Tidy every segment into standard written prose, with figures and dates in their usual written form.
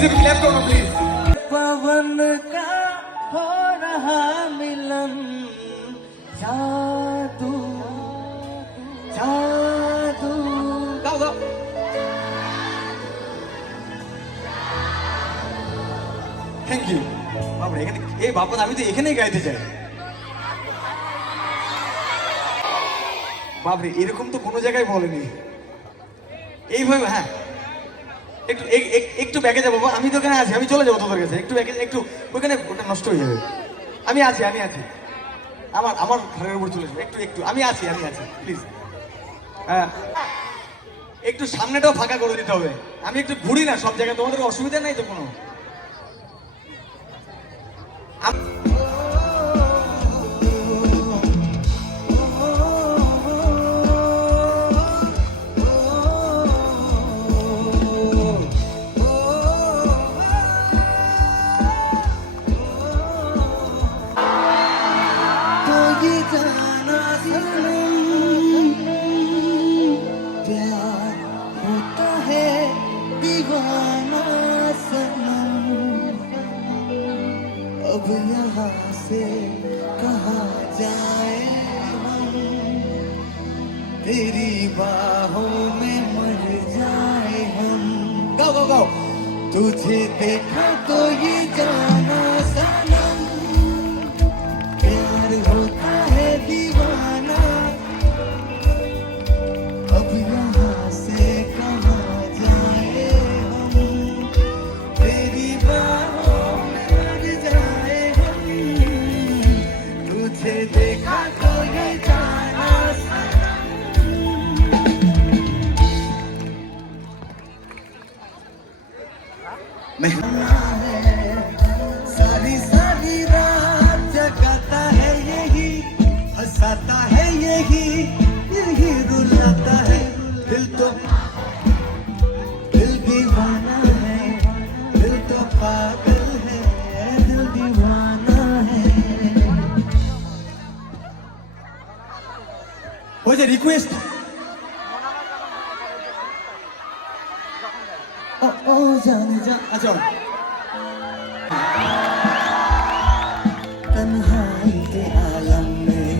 Please clap करो please. पवन का हो रहा मिलन, जादू जादू। गाओ गाओ। Thank you. বাবা এখানে এই বাবা আমি তো এখানেই গাইতে চাই। বাবরে এরকম তো কোনো জায়গায় বলেনি এইভাবে। হ্যাঁ একটু একটু ব্যাগে যাবো, আমি তো ওখানে আছি, আমি চলে যাবো তোদের কাছে। একটু ব্যাগে একটু ওখানে ওটা নষ্ট হয়ে যাবে। আমি আছি আমার আমার ঘরের উপর চলে যাবো। একটু একটু আমি আছি প্লিজ। হ্যাঁ একটু সামনেটাও ফাঁকা করে দিতে হবে। আমি একটু ঘুরি না সব জায়গায়, তোমাদের অসুবিধা নাই তো কোনো? अब यहाँ से कहाँ जाए हम, तेरी बाहों में मर जाए हम। गाओ गाओ गाओ। तुझे देखा तो ये जाना सनम, प्यार होता है दीवाना। अब यहाँ से कहाँ जाए हम, तेरी बाहों में मर जाए हम। तुझे देखा तो ये जाना सनम। सारी सारी रात जगाता है यही, हंसाता है यही, यही रुलाता है। दिल तो दिल दीवाना है, दिल तो पागल है, दिल दीवाना है। हो जाए रिक्वेस्ट। ओ जाने जा। अच्छा तन्हाई के आलम में,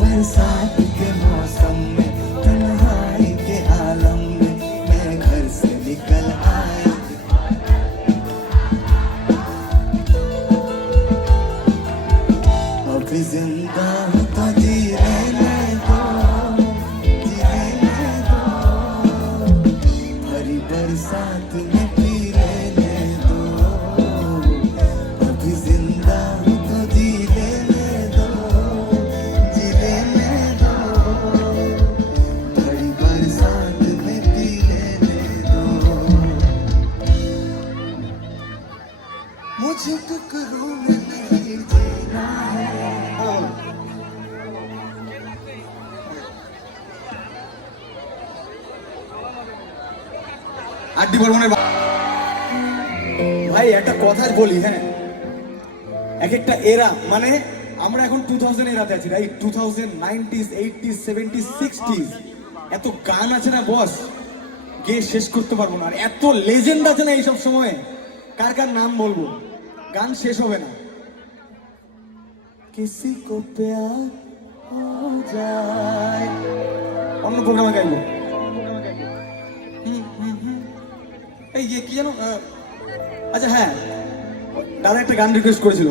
बरसात के मौसम में, तन्हाई के आलम में मैं घर से निकल आई। अभी जिंदा हूँ तो जी लेने दो, जी लेने दो। हरी बरसात में पी लेने दो। अभी जिंदा हूँ तो जी लेने दो, जी लेने दो। हरी बरसात में पी लेने दो। मुझे टुकड़ों में नहीं जीना है। আড্ডি বর্মনের ভাই একটা কথা বলি। হ্যাঁ এক একটা এরা, মানে আমরা এখন 2000 এরাতে আছি, right? 2000, 90s, 80s, 70s, 60s এত গান আছে না বস, গিয়ে শেষ করতে পারবো না। আর এত লেজেন্ড আছে না এইসব সময়ে, কার কার নাম বলবো, গান শেষ হবে না। किसी को प्यार हो जाए, অন্য প্রোগ্রামে গাইবো। এই যে কি জানো, আচ্ছা হ্যাঁ দাদা একটা গান রিকোয়েস্ট করেছিল,